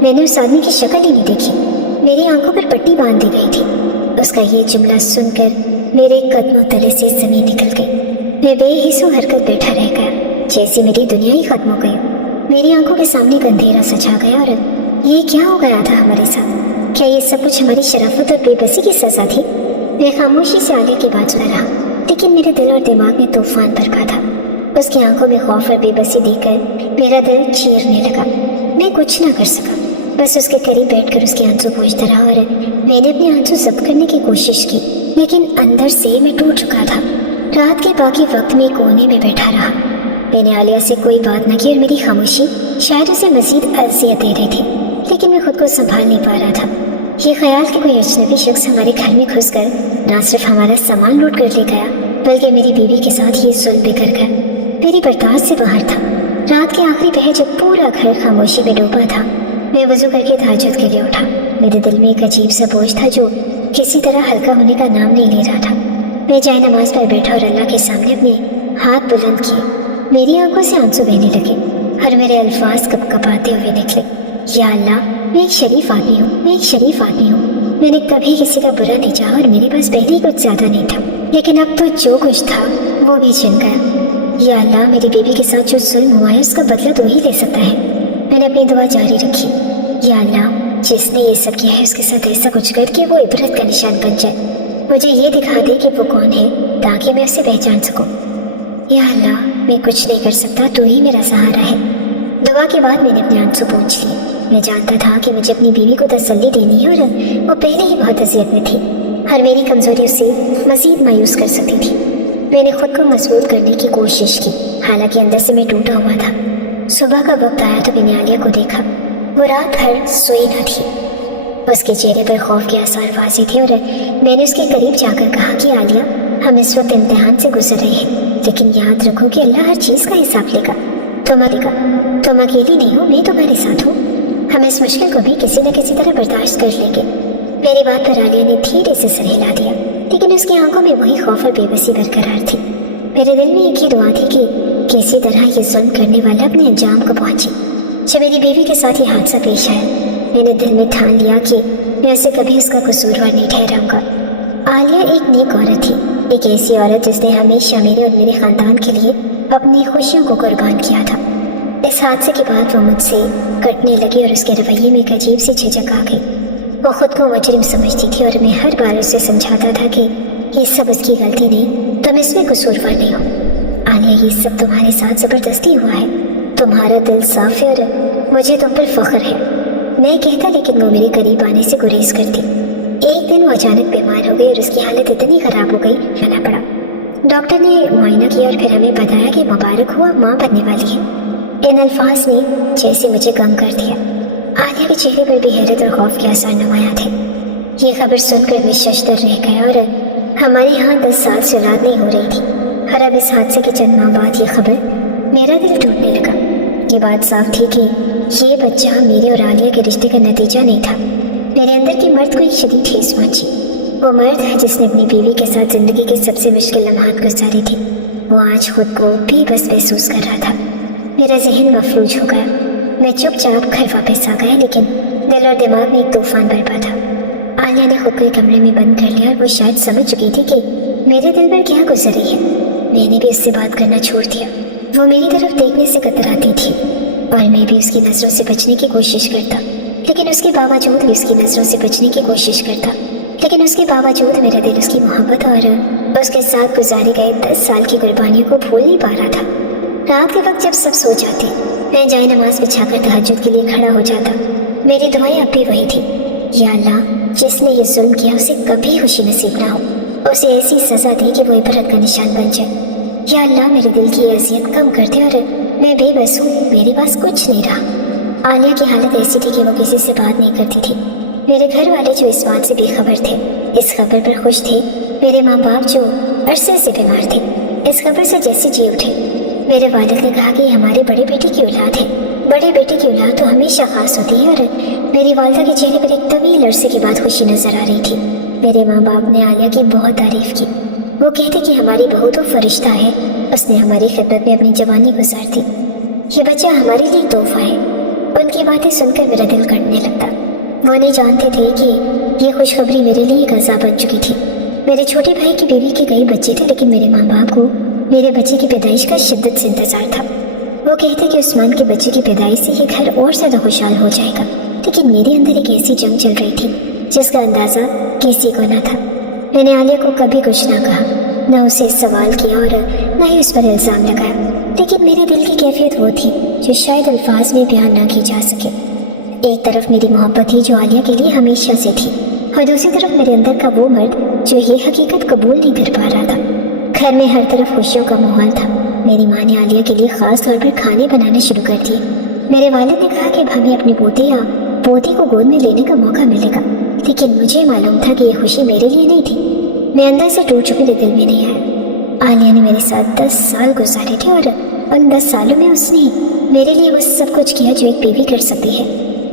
मैंने उस आदमी की शक्ल ही नहीं देखी, मेरी आंखों पर पट्टी बांध दी गई थी। उसका ये जुमला सुनकर मेरे कदमों तले से ज़मीन निकल गई। मैं बेहिस्सो हरकत बैठा रह गया, जैसे मेरी दुनिया ही खत्म हो गई। मेरी आंखों के सामने एक अंधेरा सजा गया और ये क्या हो गया था हमारे साथ? क्या ये सब कुछ हमारी शराफत और बेबसी की सजा थी? मैं खामोशी से आलिया की बात सुन रहा, लेकिन मेरे दिल और दिमाग में तूफान बरका था। उसकी आंखों में खौफ और बेबसी देखकर मेरा दिल चीरने लगा। मैं कुछ ना कर सका, बस उसके करीब बैठकर उसके आंसू पोंछता रहा और मैंने अपने आंसू जब्त करने की कोशिश की, लेकिन अंदर से मैं टूट चुका था। रात के बाकी वक्त में कोने में बैठा रहा। मैंने आलिया से कोई बात न की और मेरी खामोशी शायद उसे मजीद अज़ियत दे रही थी, लेकिन मैं खुद को संभाल नहीं पा रहा था। ये ख्याल कि कोई अजनबी शख्स हमारे घर में घुसकर न सिर्फ हमारा सामान लूट कर ले गया, बल्कि मेरी बीवी के साथ ये जुल्म भी कर गया, मेरी बर्दाश्त से बाहर था। रात के आखिरी पहर जब पूरा घर खामोशी में डूबा था, मैं वज़ू करके तहज्जुद के लिए उठा। मेरे दिल में एक अजीब सा बोझ था जो किसी तरह हल्का होने का नाम नहीं ले रहा था। मैं जाए नमाज पर बैठा और अल्लाह के सामने अपने हाथ बुलंद किए। मेरी आंखों से आंसू बहने लगे और मेरे अल्फाज कपकपाते हुए निकले, या अल्लाह, मैं एक शरीफ आदमी हूँ। मैंने कभी किसी का बुरा नहीं चाहा और मेरे पास पहले ही कुछ ज़्यादा नहीं था, लेकिन अब तो जो कुछ था वो भी छिन गया। या अल्लाह, मेरी बीवी के साथ जो जुल्म हुआ है उसका बदला तो ही ले सकता है। मैंने अपनी दुआ जारी रखी, या अल्लाह, जिसने ये सब किया है उसके साथ ऐसा कुछ कर कि वो इबरत का निशान बन जाए। मुझे ये दिखा दे कि वो कौन है ताकि मैं उसे पहचान सकूं। या अल्लाह, मैं कुछ नहीं कर सकता, तू ही मेरा सहारा है। दुआ के बाद मैंने अपने आंसू पोंछ लिए। मैं जानता था कि मुझे अपनी बीवी को तसल्ली देनी है और वो पहले ही बहुत अज़ियत में थी और मेरी कमज़ोरी उसे मज़ीद मायूस कर सकती थी। मैंने खुद को मजबूत करने की कोशिश की, हालांकि अंदर से मैं टूटा हुआ था। सुबह का वक्त आया तो मैंने आलिया को देखा। वो रात भर सोई न थी। उसके चेहरे पर खौफ के आसार वाज़ेह थे और मैंने उसके करीब जाकर कहा कि आलिया, हम इस वक्त इम्तिहान से गुजर रहे हैं, लेकिन याद रखो कि अल्लाह हर चीज़ का हिसाब लेगा। तुम अकेली नहीं हो, मैं तुम्हारे साथ हूँ। हम इस मुश्किल को भी किसी न किसी तरह बर्दाश्त कर लेंगे। मेरी बात पर आलिया ने धीरे से सर हिला दिया, लेकिन उसकी आंखों में वही खौफ और बेबसी बरकरार थी। मेरे दिल में एक ही दुआ थी कि किसी तरह ये जुल्म करने वाला अपने अंजाम को पहुंचे। जब मेरी बीवी के साथ ये हादसा पेश आया, मैंने दिल में ठान लिया कि मैं उसे कभी उसका कसूरवार नहीं ठहराऊंगा। आलिया एक नेक औरत थी, एक ऐसी औरत जिसने हमेशा मेरे और मेरे ख़ानदान के लिए अपनी खुशियों को कुर्बान किया था। इस हादसे के बाद वो मुझसे कटने लगी और उसके रवैये में एक अजीब सी झिझक आ गई। वो खुद को मुजरिम समझती थी और मैं हर बार उसे समझाता था कि ये सब उसकी गलती नहीं, तुम इसमें कसूरवार नहीं हो। आलिया, ये सब तुम्हारे साथ ज़बरदस्ती हुआ है। तुम्हारा दिल साफ है और मुझे तुम पर फख्र है। मैं कहता, लेकिन वो मेरे करीब आने से गुरेज करती। एक दिन वो अचानक बीमार हो गई और उसकी हालत इतनी ख़राब हो गई, जाना पड़ा। डॉक्टर ने मुआयना किया और फिर हमें बताया कि मुबारक हुआ, माँ बनने वाली है। इन अल्फाज ने जैसे मुझे गम कर दिया। आलिया के चेहरे पर भी हैरत और खौफ के आसार नुमाया थे। ये खबर सुनकर मैं शशदर रह गया और हमारे यहाँ 10 साल से औलाद नहीं हो रही थी। और अब इस हादसे के चंद माह बाद ये खबर, मेरा दिल टूटने लगा। ये बात साफ थी कि ये बच्चा मेरे और आलिया के रिश्ते का नतीजा नहीं था। मेरे अंदर की मर्द को एक शदीद ठेस पहुंची। वो मर्द है जिसने अपनी बीवी के साथ ज़िंदगी के सबसे मुश्किल लम्हात गुजारे थे। वो आज खुद को बेबस महसूस कर रहा था। मेरा जहन मफलूज हो गया। मैं चुपचाप घर वापस आ गया, लेकिन दिल और दिमाग में एक तूफान बरपा था। आलिया ने खुद को एक कमरे में बंद कर लिया और वो शायद समझ चुकी थी कि मेरे दिल पर क्या गुजर रही है। मैंने भी उससे बात करना छोड़ दिया। वो मेरी तरफ देखने से कतराती थी और मैं भी उसकी नज़रों से बचने की कोशिश करता, लेकिन उसके बावजूद मेरा दिल उसकी मोहब्बत और उसके साथ गुजारे गए 10 साल की कुर्बानियों को भूल नहीं पा रहा था। रात के वक्त जब सब सो जाते, मैं जाए नमाज बिछाकर तहज्जुद के लिए खड़ा हो जाता। मेरी दुआएं अब भी वही थी, या अल्लाह, जिसने ये जुल्म किया उसे कभी खुशी नसीब ना हो, उसे ऐसी सज़ा दे कि वो इबरत का निशान बन जाए। या अल्लाह, मेरे दिल की अज़ियत कम कर दे और मैं बेबस हूँ, मेरे पास कुछ नहीं रहा। आलिया की हालत ऐसी थी कि वो किसी से बात नहीं करती थी। मेरे घर वाले जो इस बात से बेखबर थे, इस खबर पर खुश थे। मेरे माँ बाप जो अरसे से बीमार थे, इस खबर से जैसे जी उठे। मेरे वालिद ने कहा कि हमारे बड़े बेटे की औलाद है। बड़े बेटे की औलाद तो हमेशा खास होती है और मेरी वालिदा के चेहरे पर एक तवील अरसे के बाद खुशी नजर आ रही थी। मेरे माँ बाप ने आलिया की बहुत तारीफ की। वो कहते कि हमारी बहू तो फरिश्ता है, उसने हमारी खिदमत में अपनी जवानी गुजार दी। ये बच्चा हमारे लिए तोहफा है। उनकी बातें सुनकर मेरा दिल कटने लगता। वो नहीं जानते थे कि ये खुशखबरी मेरे लिए एक अज़ाब बन चुकी थी। मेरे छोटे भाई की बीवी के कई बच्चे थे, लेकिन मेरे माँ बाप को मेरे बच्चे की पैदाइश का शिद्दत से इंतज़ार था। वो कहते कि उस्मान के बच्चे की पैदाइश से ये घर और ज़्यादा खुशहाल हो जाएगा, लेकिन मेरे अंदर एक ऐसी जंग चल रही थी जिसका अंदाज़ा किसी को न था। मैंने आलिया को कभी कुछ ना कहा, न उसे सवाल किया और न ही उस पर इल्ज़ाम लगाया, लेकिन मेरे दिल की कैफियत वो थी जो शायद अल्फाज में बयान ना की जा सके। एक तरफ मेरी मोहब्बत थी जो आलिया के लिए हमेशा से थी, और दूसरी तरफ मेरे अंदर का वो मर्द जो ये हकीकत कबूल नहीं कर पा रहा था। घर में हर तरफ खुशियों का माहौल था। मेरी माँ ने आलिया के लिए ख़ास तौर पर खाने बनाना शुरू कर दिए। मेरे वालिद ने कहा कि अब हमें अपने पोते या पोती को गोद में लेने का मौका मिलेगा, लेकिन मुझे मालूम था कि ये खुशी मेरे लिए नहीं थी। मैं अंदर से टूट चुकी, दिल में नहीं आया। आलिया ने मेरे साथ 10 साल गुजारे थे और उन 10 सालों में उसने मेरे लिए वो सब कुछ किया जो एक बीवी कर सकती है।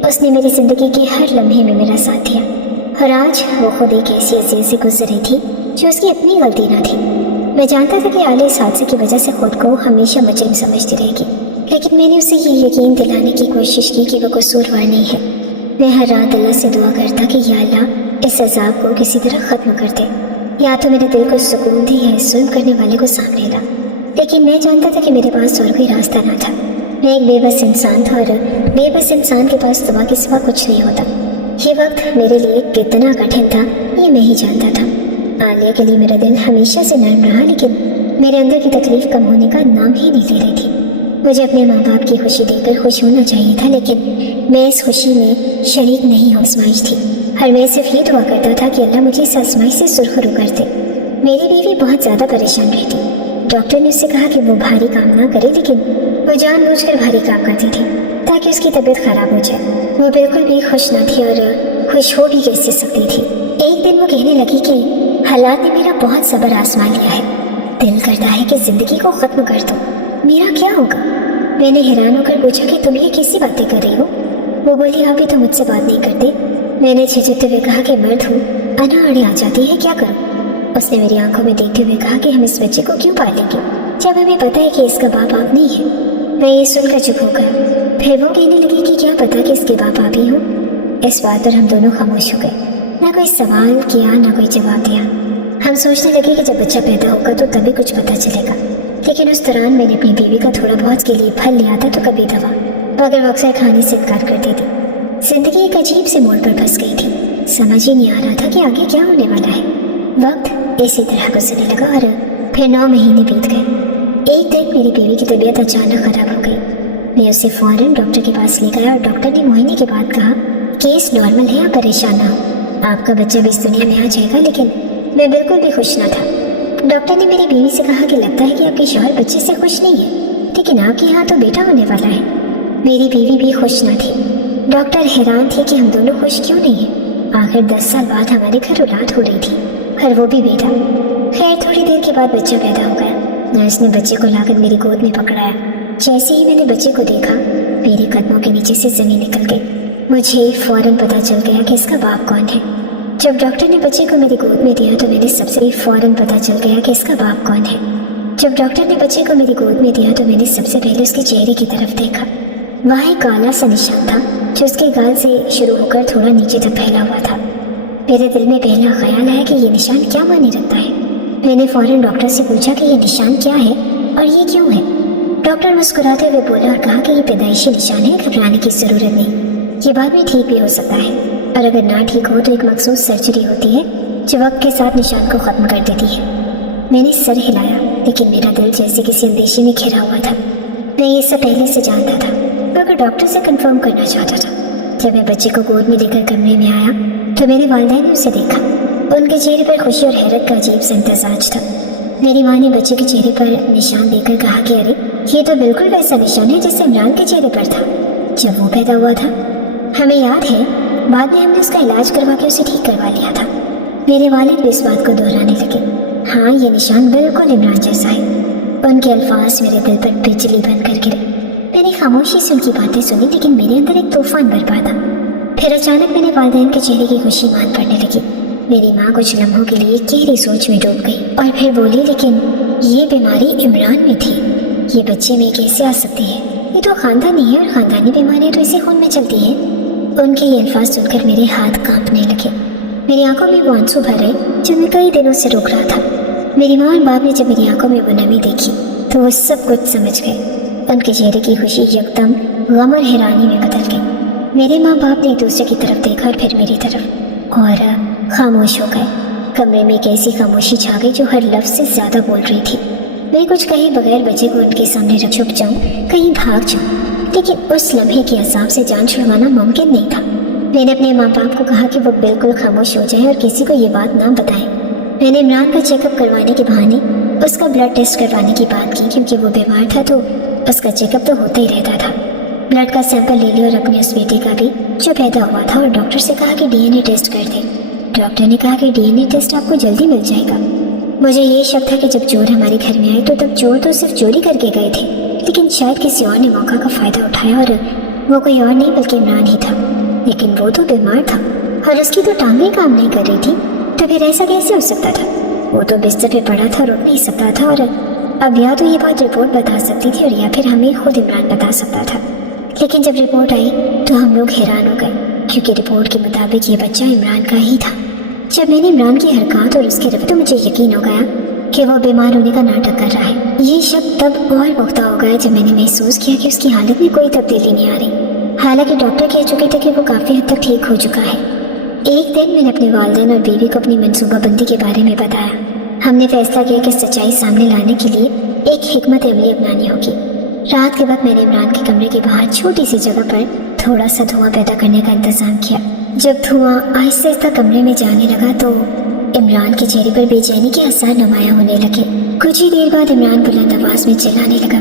उसने मेरी ज़िंदगी के हर लम्हे में मेरा साथ दिया, और आज वो खुद एक ऐसी अजीज़ से गुजर रही थी जो उसकी अपनी गलती ना थी। मैं जानता था कि आलिया इस हादसे की वजह से खुद को हमेशा मुजरिम समझती रहेगी, लेकिन मैंने उसे ये यकीन दिलाने की कोशिश की कि वो कसूरवार नहीं है। मैं हर रात अल्लाह से दुआ करता कि या अल्लाह, इस अज़ाब को किसी तरह ख़त्म कर दे, या तो मेरे दिल को सुकून दे या जुल्म करने वाले को सामने ला। लेकिन मैं जानता था कि मेरे पास और कोई रास्ता ना था। मैं एक बेबस इंसान था, और बेबस इंसान के पास दुआ के सिवा कुछ नहीं होता। ये वक्त मेरे लिए कितना कठिन था ये मैं ही जानता था। आलिया के लिए मेरा दिल हमेशा से नर्म रहा, लेकिन मेरे अंदर की तकलीफ कम होने का नाम ही नहीं ले रही थी। मुझे अपने माँ बाप की खुशी देखकर खुश होना चाहिए था, लेकिन मैं इस खुशी में शरीक नहीं हो आजमाइश थी। हर मैं सिर्फ ये दुआ करता था कि अल्लाह मुझे इस आजमाइश से सुरखरू कर दे। मेरी बीवी बहुत ज़्यादा परेशान रहती। डॉक्टर ने उससे कहा कि वो भारी काम ना करे, लेकिन वो जानबूझकर भारी काम करती थी ताकि उसकी तबीयत खराब हो जाए। वो बिल्कुल भी खुश ना थी, और खुश हो भी कैसे सकती थी। एक दिन वो कहने लगी कि हालात ने मेरा बहुत सब्र आजमा लिया है, दिल करता है कि ज़िंदगी को ख़त्म कर दो, मेरा क्या होगा। मैंने हैरान होकर पूछा कि तुम ये कैसी बातें कर रही हो। वो बोली, आप भी तो मुझसे बात नहीं करते। मैंने झिझकते हुए कहा कि मर्द हूँ, अना अड़े आ जाती है, क्या करूँ। उसने मेरी आंखों में देखते हुए कहा कि हम इस बच्चे को क्यों पालेंगे जब हमें पता है कि इसका बाप आप नहीं है। मैं ये सुनकर चुप हो गया। फिर वो कहने लगी कि क्या पता कि इसके बाप आप ही हो। इस बात पर हम दोनों खामोश हो गए। ना कोई सवाल किया, ना कोई जवाब दिया। हम सोचने लगे कि जब बच्चा पैदा होगा तो तभी कुछ पता चलेगा, लेकिन उस दौरान मैंने अपनी बीवी का थोड़ा बहुत के लिए फल लिया था तो कभी दवा, मगर वो अक्सर खाने से इनकार कर देती। जिंदगी एक अजीब से मोड़ पर फंस गई थी। समझ ही नहीं आ रहा था कि आगे क्या होने वाला है। वक्त इसी तरह गुजरने लगा और फिर 9 महीने बीत गए। एक दिन मेरी बीवी की तबीयत अचानक खराब हो गई। मैं उसे फौरन डॉक्टर के पास ले गया और डॉक्टर ने मुआयने के बाद कहा केस नॉर्मल है, आप परेशान ना हो, आपका बच्चा भी इस दुनिया में आ जाएगा। लेकिन मैं बिल्कुल भी खुश ना था। डॉक्टर ने मेरी बीवी से कहा कि लगता है कि आपके शौहर बच्चे से खुश नहीं है, लेकिन आपके यहाँ तो बेटा होने वाला है। मेरी बीवी भी खुश ना थी। डॉक्टर हैरान थे कि हम दोनों खुश क्यों नहीं हैं। आखिर 10 साल बाद हमारे घर औलाद हो रही थी और वो भी बेटा। खैर थोड़ी देर के बाद बच्चा पैदा हो गया। नर्स ने बच्चे को लाकर मेरी गोद में पकड़ाया। जैसे ही मैंने बच्चे को देखा मेरे कदमों के नीचे से जमीन निकल गई। मुझे फौरन पता चल गया कि इसका बाप कौन है। जब डॉक्टर ने बच्चे को मेरी गोद में दिया तो मैंने सबसे फौरन पता चल गया कि इसका बाप कौन है। जब डॉक्टर ने बच्चे को मेरी गोद में दिया तो मैंने सबसे पहले उसके चेहरे की तरफ देखा। वहाँ एक काला सा निशान था जो उसके गाल से शुरू होकर थोड़ा नीचे तक फैला हुआ था। मेरे दिल में पहला ख्याल आया कि ये निशान क्या मायने रखता है। मैंने फौरन डॉक्टर से पूछा कि ये निशान क्या है और ये क्यों है। डॉक्टर मुस्कुराते हुए बोला और कहा कि ये पैदाइशी निशान है, घबराने की ज़रूरत नहीं, ये बाद में ठीक भी हो सकता है और अगर ना ठीक हो तो एक मखसूस सर्जरी होती है जो वक्त के साथ निशान को ख़त्म कर देती है। मैंने सर हिलाया लेकिन मेरा दिल जैसे किसी अंदेशे में घिरा हुआ था। मैं ये सब पहले से जानता था मगर डॉक्टर से कंफर्म करना चाहता था। जब मैं बच्चे को गोद में लेकर कमरे में आया तो मेरे वालिदैन ने उसे देखा। उनके चेहरे पर खुशी और हैरत का अजीब सा इम्तिजाज था। मेरी माँ ने बच्चे के चेहरे पर निशान देखकर कहा कि अरे ये तो बिल्कुल वैसा निशान है जैसे इमरान के चेहरे पर था जब वो पैदा हुआ था। हमें याद है बाद में हमने उसका इलाज करवा के उसे ठीक करवा लिया था। मेरे वालिद भी इस बात को दोहराने लगे, हाँ ये निशान बिल्कुल इमरान जैसा है। उनके अल्फाज मेरे दिल पर बिजली बनकर गिरे। मैंने खामोशी से उनकी बातें सुनी लेकिन मेरे अंदर एक तूफान बरपा था। फिर अचानक मेरे वालिदैन के चेहरे की खुशी मान पड़ने लगी। मेरी माँ कुछ लम्हों के लिए गहरी सोच में डूब गई और फिर बोली लेकिन ये बीमारी इमरान में थी, ये बच्चे में कैसे आ सकती है, ये तो खानदानी है और खानदानी बीमारियाँ तो इसी खून में चलती है। उनके ये अल्फाज सुनकर मेरे हाथ कांपने लगे। मेरी आंखों में वो आंसू भर रहे जो मैं कई दिनों से रोक रहा था। मेरी माँ और बाप ने जब मेरी आंखों में वो नमी देखी तो वो सब कुछ समझ गए। उनके चेहरे की खुशी यकदम गम और हैरानी में बदल गई। मेरे माँ बाप ने एक दूसरे की तरफ देखा और फिर मेरी तरफ और खामोश हो गए। कमरे में एक ऐसी खामोशी छा गई जो हर लफ्ज़ से ज़्यादा बोल रही थी। मैं कुछ कहे बगैर बच्चे को उनके सामने रख छुप जाऊँ, कहीं भाग जाऊँ, लेकिन उस लम्हे के अज़ाब से जान छुड़वाना मुमकिन नहीं था। मैंने अपने माँ बाप को कहा कि वो बिल्कुल खामोश हो जाए और किसी को ये बात ना बताएं। मैंने इमरान का चेकअप करवाने के बहाने उसका ब्लड टेस्ट करवाने की बात की क्योंकि वो बीमार था तो उसका चेकअप तो होता ही रहता था। ब्लड का सैंपल ले लिया और अपने उस बेटे का भी जो पैदा हुआ था और डॉक्टर से कहा कि डीएनए टेस्ट कर दें। डॉक्टर ने कहा कि डीएनए टेस्ट आपको जल्दी मिल जाएगा। मुझे ये शक था कि जब चोर हमारे घर में आए तो तब चोर तो सिर्फ चोरी करके गए थे, लेकिन शायद किसी और ने मौका का फ़ायदा उठाया और वो कोई और नहीं बल्कि इमरान ही था। लेकिन वो तो बीमार था और उसकी तो टांगें काम नहीं कर रही थी, तो फिर ऐसा कैसे हो सकता था? वो तो बिस्तर पे पड़ा था और उठ नहीं सकता था और अब या तो ये बात रिपोर्ट बता सकती थी और या फिर हमें खुद इमरान बता सकता था। लेकिन जब रिपोर्ट आई तो हम लोग हैरान हो गए क्योंकि रिपोर्ट के मुताबिक ये बच्चा इमरान का ही था। जब मैंने इमरान की हरकत और उसके रवैये तो मुझे यकीन हो गया कि वो बीमार होने का नाटक कर रहा है। ये शक तब और पुख्ता हो गया जब मैंने महसूस किया कि उसकी हालत में कोई तब्दीली नहीं आ रही। हालांकि डॉक्टर कह चुके थे कि वो काफ़ी हद तक ठीक हो चुका है। एक दिन मैंने अपने वालिदैन और बीवी को अपनी मनसूबाबंदी के बारे में बताया। हमने फैसला किया कि सच्चाई सामने लाने के लिए एक हिकमत अमली अपनानी होगी। रात के वक्त मैंने इमरान के कमरे के बाहर छोटी सी जगह पर थोड़ा सा धुआं पैदा करने का इंतजाम किया। जब धुआं आहिस्ता आहिस्ता कमरे में जाने लगा तो इमरान के चेहरे पर बेचैनी के आसार नुमायां होने लगे। कुछ ही देर बाद इमरान बुलंद आवाज में चिल्लाने लगा,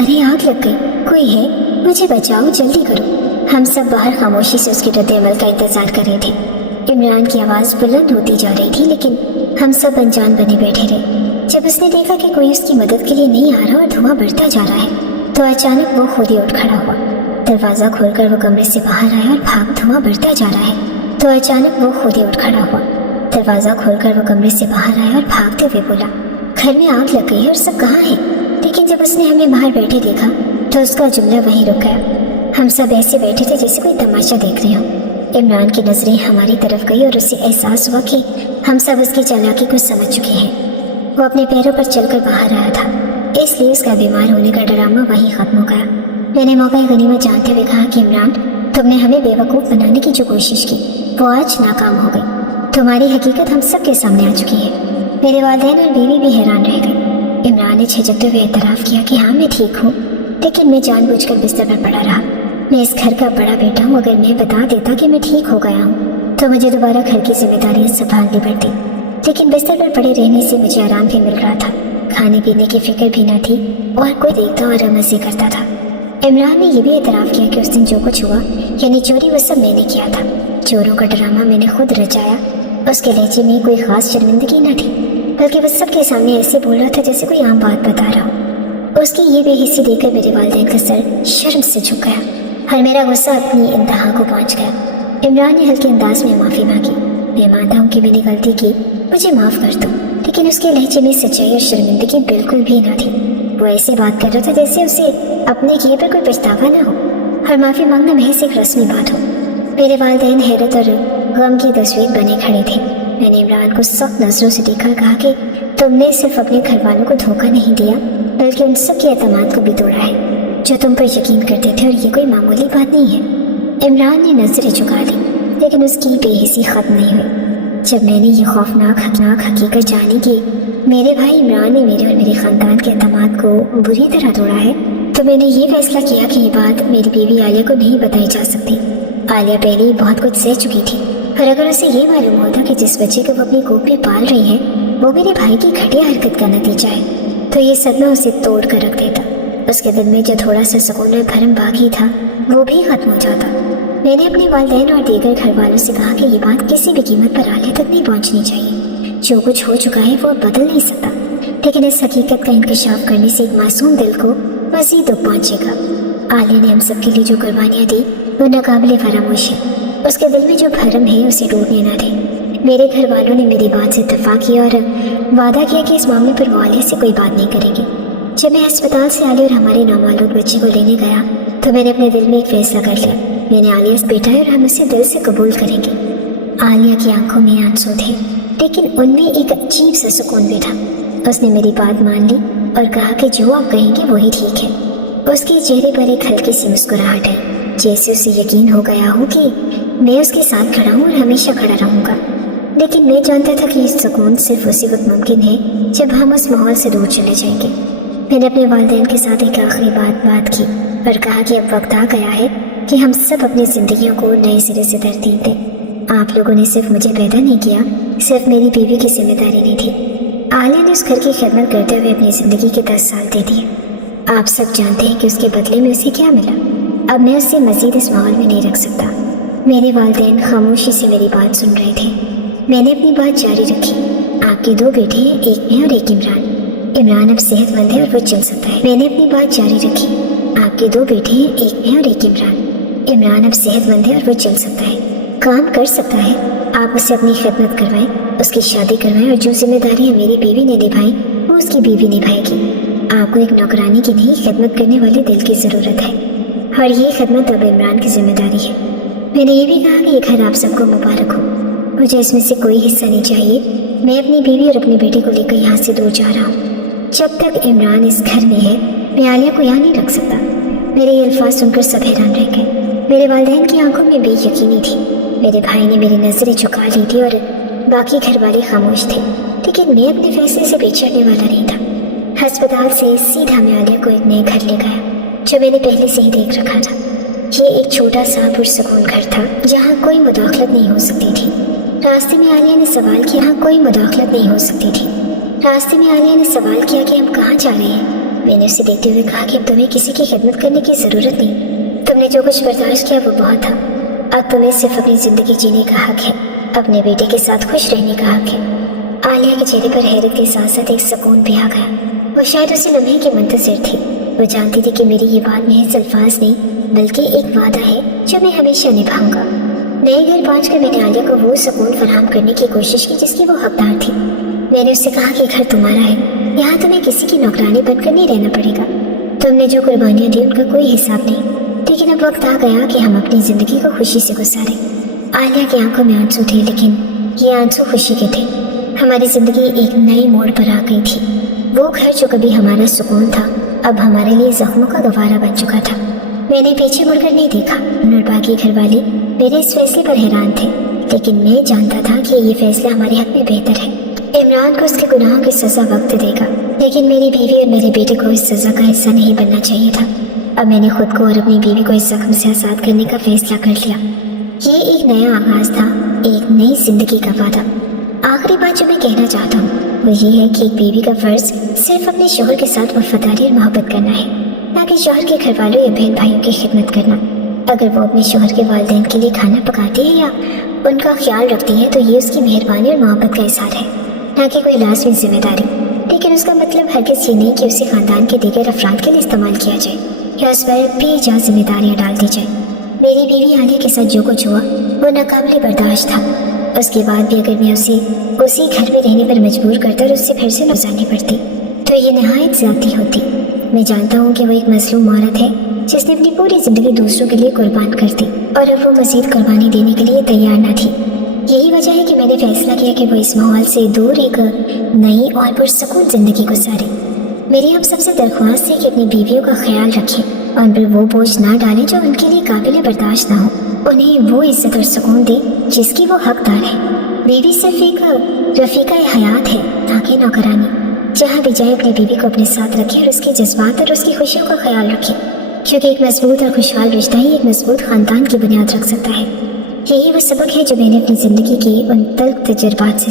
अरे आग लग गई, कोई है, मुझे बचाओ, जल्दी करो। हम सब बाहर खामोशी से उसके रद्द अमल का इंतजार कर रहे थे। इमरान की आवाज़ बुलंद होती जा रही थी लेकिन हम सब अनजान बने बैठे रहे। जब उसने देखा कि कोई उसकी मदद के लिए नहीं आ रहा और धुआं बढ़ता जा रहा है तो अचानक वो खुद ही उठ खड़ा हुआ। दरवाज़ा खोलकर वो कमरे से बाहर आया और धुआं बढ़ता जा रहा है तो अचानक वो खुद ही उठ खड़ा हुआ। दरवाज़ा खोलकर वो कमरे से बाहर आया और भागते हुए बोला, घर में आग लग गई है और सब कहाँ है? लेकिन जब उसने हमें बाहर बैठे देखा तो उसका जुमला वहीं रुक गया। हम सब ऐसे बैठे थे जैसे कोई तमाशा देख रहे हो। इमरान की नज़रें हमारी तरफ गई और उसे एहसास हुआ कि हम सब उसकी चालाकी को समझ चुके हैं। वो अपने पैरों पर चलकर बाहर आया था, इसलिए उसका बीमार होने का ड्रामा वहीं ख़त्म हो गया। मैंने मौका गनीमत जानते हुए कहा कि इमरान, तुमने हमें बेवकूफ़ बनाने की जो कोशिश की वो आज नाकाम हो गई। तुम्हारी हकीकत हम सब के सामने आ चुकी है। मेरे वालिदैन और बीवी भी हैरान रह गए। इमरान ने झिझकते हुए एतराफ़ किया कि हाँ मैं ठीक हूँ, लेकिन मैं जानबूझकर बिस्तर पर पड़ा रहा। मैं इस घर का बड़ा बेटा हूँ। अगर मैं बता देता कि मैं ठीक हो गया हूँ तो मुझे दोबारा घर की जिम्मेदारियाँ संभालनी पड़ती, लेकिन बिस्तर पर पड़े रहने से मुझे आराम भी मिल रहा था। खाने पीने की फिक्र भी न थी और कोई देखता और मज़े करता था। इमरान ने यह भी एतराफ़ किया कि उस दिन जो कुछ हुआ यानी चोरी वो सब मैंने किया था। चोरों का ड्रामा मैंने खुद रचाया। उसके लहजे में कोई ख़ास शर्मिंदगी न थी, बल्कि वह सबके सामने ऐसे बोल रहा था जैसे कोई आम बात बता रहा हो। उसकी ये बेहिस्सी देखकर मेरे वालिदैन का सर शर्म से झुक गया और मेरा गुस्सा अपनी इंतहा को पहुँच गया। इमरान ने हल्के अंदाज में माफ़ी मांगी। मैं मानता हूँ कि मैंने गलती की, मुझे माफ़ कर दो, लेकिन उसके लहजे में सच्चाई और शर्मिंदगी बिल्कुल भी न थी। वो ऐसे बात कर रहा था जैसे उसे अपने किए पर कोई पछतावा न हो और माफ़ी मांगना महज एक रस्मी बात हो। मेरे वालिदैन हैरत और गम की तस्वीर बने खड़े थे। मैंने इमरान को सख्त नज़रों से देखा, कहा कि तुमने सिर्फ अपने घर वालों को धोखा नहीं दिया बल्कि उन सब के एतमाद को भी तोड़ा है जो तुम पर यकीन करते थे, और ये कोई मामूली बात नहीं है। इमरान ने नजरें झुका ली, लेकिन उसकी बेहिस्सी ख़त्म नहीं हुई। जब मैंने ये खौफनाक हकीकत जानी कि मेरे भाई इमरान ने मेरे और मेरे ख़ानदान के एतमाद को बुरी तरह तोड़ा है, तो मैंने ये फैसला किया कि ये बात मेरी बीवी आलिया को नहीं बताई जा सकती। आलिया पहले ही बहुत कुछ सह चुकी थी, और अगर उसे ये मालूम होता कि जिस बच्चे को वो अपनी कोख में पाल रही है वो मेरे भाई की घटिया हरकत का नतीजा है, तो ये सदमा उसे तोड़ कर रख देता। उसके दिल में जो थोड़ा सा सुकून और भरम बाकी था वो भी ख़त्म हो जाता। मैंने अपने वालिदैन और दीगर घर वालों से कहा कि ये बात किसी भी कीमत पर आलिया तक नहीं पहुंचनी चाहिए। जो कुछ हो चुका है वो अब बदल नहीं सकता, लेकिन इस हकीकत का इंकशाफ करने से एक मासूम दिल को मज़ीद दुख पहुंचेगा। आलिया ने हम सब के लिए जो कुर्बानियाँ दी वो नाकाबिले फरामोश है। उसके दिल में जो भरम है उसे टूटने ना दे। मेरे घर वालों ने मेरी बात से इत्तेफाक किया और वादा किया कि इस मामले पर वो आलिया से कोई बात नहीं करेंगे। जब मैं अस्पताल से आलिया और हमारे नामालूम बच्चे को लेने गया तो मैंने अपने दिल में एक फैसला कर लिया। मैंने आलिया से बेटा है और हम उसे दिल से कबूल करेंगे। आलिया की आंखों में आंसू थे, लेकिन उनमें एक अजीब सा सुकून भी था। उसने मेरी बात मान ली और कहा कि जो आप कहेंगे वही ठीक है। उसके चेहरे पर एक हल्की सी मुस्कुराहट है, जैसे उसे यकीन हो गया हो कि मैं उसके साथ खड़ा हूँ और हमेशा खड़ा रहूँगा। लेकिन मैं जानता था कि ये सुकून सिर्फ उसी वक्त मुमकिन है जब हम उस माहौल से दूर चले जाएंगे। मैंने अपने वालिदैन के साथ एक आखिरी बात की और कहा कि अब वक्त आ गया है कि हम सब अपनी ज़िंदगियों को नए सिरे से तरतीब दें। आप लोगों ने सिर्फ मुझे पैदा नहीं किया, सिर्फ मेरी बीवी की जिम्मेदारी नहीं थी। आलिया ने उस घर की खिदमत करते हुए अपनी ज़िंदगी के 10 साल दे दिए। आप सब जानते हैं कि उसके बदले में उसे क्या मिला। अब मैं उसे मज़ीद इस माहौल में नहीं रख सकता। मेरे वालिदैन खामोशी से मेरी बात सुन रहे थे। मैंने अपनी बात जारी रखी। आपके 2 बेटे हैं, एक मैं और एक इमरान। इमरान अब सेहतमंद है और वो चल सकता है। मैंने अपनी बात जारी रखी। आपके 2 बेटे हैं, एक मैं और एक इमरान। इमरान अब सेहतमंद है और वो चल सकता है, काम कर सकता है। आप उसे अपनी खिदमत करवाएं, उसकी शादी करवाएं और जो जिम्मेदारियाँ मेरी बीवी ने निभाई वो उसकी बीवी निभाएगी। आपको एक नौकरानी की नहीं, खिदमत करने वाले दिल की ज़रूरत है, और ये खिदमत अब इमरान की जिम्मेदारी है। मैंने ये भी कहा कि ये घर आप सबको मुबारक हो। मुझे इसमें से कोई हिस्सा नहीं चाहिए। मैं अपनी बीवी और अपने बेटे को लेकर यहाँ से दूर जा रहा हूँ। जब तक इमरान इस घर में है मैं आलिया को यहाँ नहीं रख सकता। मेरे ये अल्फाज सुनकर सब हैरान रह गए। मेरे वालिदैन की आंखों में बेयकीनी थी। मेरे भाई ने मेरी नज़रें झुका ली थी और बाकी घर वाले खामोश थे, लेकिन मैं अपने फैसले से बिछड़ने वाला नहीं था। अस्पताल से सीधा मैं आलिया को एक नए घर ले गया जो मैंने पहले से ही देख रखा था। ये एक छोटा सा पुरसुकून घर था जहाँ कोई मुदाखलत नहीं हो सकती थी। रास्ते में आलिया ने सवाल किया कि हम कहाँ जा रहे हैं। मैंने उसे देखते हुए कहा कि अब तुम्हें किसी की खिदमत करने की ज़रूरत नहीं। तुमने जो कुछ बर्दाश्त किया वो बहुत था। अब तुम्हें सिर्फ अपनी ज़िंदगी जीने का हक है, अपने बेटे के साथ खुश रहने का हक है। आलिया के चेहरे पर हैरत के साथ साथ एक सुकून भी आ गया। वो शायद उसी लम्हे की मुंतज़िर थी। वो जानती थी कि मेरी ये बात महज अल्फाज नहीं बल्कि एक वादा है जो मैं हमेशा निभाऊंगा। नए घर पहुँच कर मैंने आलिया को वो सुकून फराहम करने की कोशिश की जिसकी वो हकदार थी। मैंने उससे कहा कि घर तुम्हारा है, यहाँ तुम्हें किसी की नौकरानी बनकर नहीं रहना पड़ेगा। तुमने जो कुर्बानियाँ दी उनका कोई हिसाब नहीं, लेकिन अब वक्त आ गया कि हम अपनी ज़िंदगी को खुशी से गुजारें। आलिया की आंखों में आंसू थे, लेकिन ये आंसू खुशी के थे। हमारी ज़िंदगी एक नई मोड़ पर आ गई थी। वो घर जो कभी हमारा सुकून था अब हमारे लिए जख्मों का गवारा बन चुका था। मैंने पीछे मुड़कर नहीं देखा, और बाकी घर वाले मेरे इस फैसले पर हैरान थे, लेकिन मैं जानता था कि ये फैसला हमारे हक में बेहतर है। इमरान को उसके गुनाहों की सज़ा वक्त देगा, लेकिन मेरी बीवी और मेरे बेटे को इस सज़ा का हिस्सा नहीं बनना चाहिए था। अब मैंने खुद को और अपनी बीवी को इस जख्म से आज़ाद करने का फैसला कर लिया। ये एक नया आगाज़ था, एक नई जिंदगी का वादा। आखिरी बात जो मैं कहना चाहता हूँ वो ये है कि एक बीवी का फ़र्ज़ सिर्फ अपने शोहर के साथ वफादारी और मोहब्बत करना है, ना कि शोहर के घर वालों या बहन भाइयों की खिदमत करना। अगर वो अपने शोहर के वालिदैन के लिए खाना पकाती है या उनका ख्याल रखती है तो ये उसकी मेहरबानी और मोहब्बत का इज़हार है, ना कि कोई लाजमी जिम्मेदारी। लेकिन उसका मतलब हरगिज़ ये नहीं कि उसे ख़ानदान के दीगर अफराद के लिए इस्तेमाल किया जाए या उस पर बेजा जिम्मेदारियाँ डाल दी जाए। मेरी बीवी आलिया के साथ जो कुछ हुआ वो नाकाबिले बर्दाश्त था। उसके बाद भी अगर मैं उसे उसी घर में रहने पर मजबूर करता और उससे फिर से गुजारनी पड़ती तो ये नहायत ज़्यादती होती। मैं जानता हूँ कि वो एक मजलूम औरत है जिसने अपनी पूरी ज़िंदगी दूसरों के लिए कुर्बान कर दी और अब वो मज़ीद कुर्बानी देने के लिए तैयार न थी। यही वजह है कि मैंने फैसला किया कि वो इस माहौल से दूर एक नई और पुरसकून ज़िंदगी गुजारे। मेरी अब सबसे दरख्वास्त है कि अपनी बीवियों का ख्याल रखें और उन पर वो बोझ ना डालें जो उनके लिए काबिल बर्दाश्त ना हो। उन्हें वो इज्जत और सुकून दें जिसकी वो हकदार है। बीवी सिर्फ एक रफ़ीका हयात है, ना कि नौकरानी। जहाँ भी जाए अपनी बीवी को अपने साथ रखें और उसके जज्बात और उसकी खुशियों का ख्याल रखें, क्योंकि एक मजबूत और खुशहाल रिश्ता ही एक मजबूत ख़ानदान की बुनियाद रख सकता है। यही वो सबक है जो मैंने अपनी ज़िंदगी के उन तल्ख तजुर्बात से